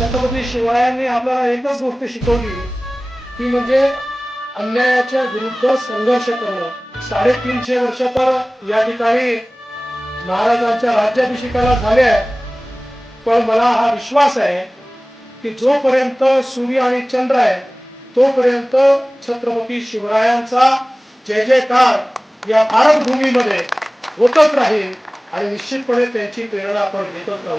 छत्रपती शिवायांनी आपल्याला एकच गोष्ट शिकवली. ती म्हणजे अन्यायाच्या विरुद्ध संघर्ष करणं. साडेतीनशे वर्ष तर या ठिकाणी महाराजांच्या राज्याभिषेकाला झाले आहे. पण मला हा विश्वास आहे की जोपर्यंत सूर्य आणि चंद्र आहे तोपर्यंत छत्रपती शिवरायांचा जय जयकार या भारत भूमीमध्ये होतच राहील आणि निश्चितपणे त्यांची प्रेरणा आपण घेतच राहू.